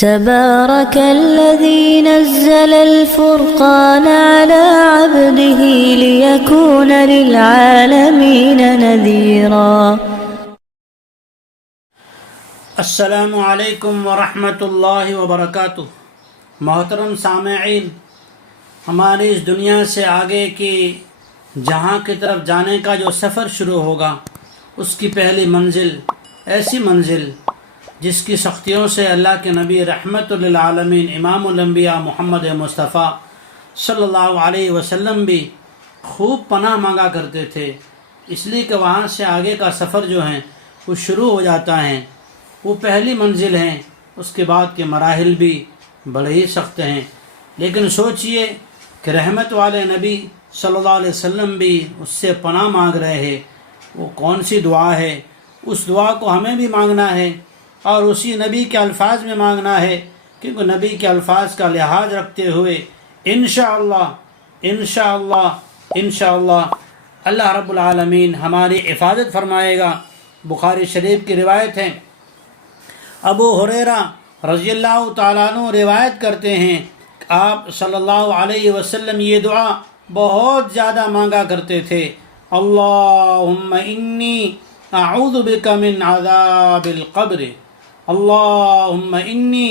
تبارك الذي نزل الفرقان على عبده ليكون للعالمين نذيرا۔ السلام علیکم ورحمۃ اللہ وبرکاتہ۔ محترم سامعین، ہماری اس دنیا سے آگے کی جہاں کی طرف جانے کا جو سفر شروع ہوگا، اس کی پہلی منزل ایسی منزل جس کی سختیوں سے اللہ کے نبی رحمت للعالمین امام الانبیاء محمد مصطفیٰ صلی اللہ علیہ وسلم بھی خوب پناہ مانگا کرتے تھے، اس لیے کہ وہاں سے آگے کا سفر جو ہے وہ شروع ہو جاتا ہے۔ وہ پہلی منزل ہیں، اس کے بعد کے مراحل بھی بڑے ہی سخت ہیں، لیکن سوچئے کہ رحمت والے نبی صلی اللہ علیہ وسلم بھی اس سے پناہ مانگ رہے ہیں۔ وہ کون سی دعا ہے؟ اس دعا کو ہمیں بھی مانگنا ہے اور اسی نبی کے الفاظ میں مانگنا ہے، کیونکہ نبی کے الفاظ کا لحاظ رکھتے ہوئے انشاءاللہ انشاءاللہ انشاءاللہ اللہ رب العالمین ہماری حفاظت فرمائے گا۔ بخاری شریف کی روایت ہے، ابو ہریرہ رضی اللہ تعالیٰ عنہ روایت کرتے ہیں کہ آپ صلی اللہ علیہ وسلم یہ دعا بہت زیادہ مانگا کرتے تھے، اللہم انی اعوذ بک من عذاب القبر، اللہم انی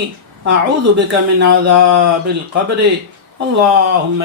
اعوذ بک من عذاب القبر، اللہم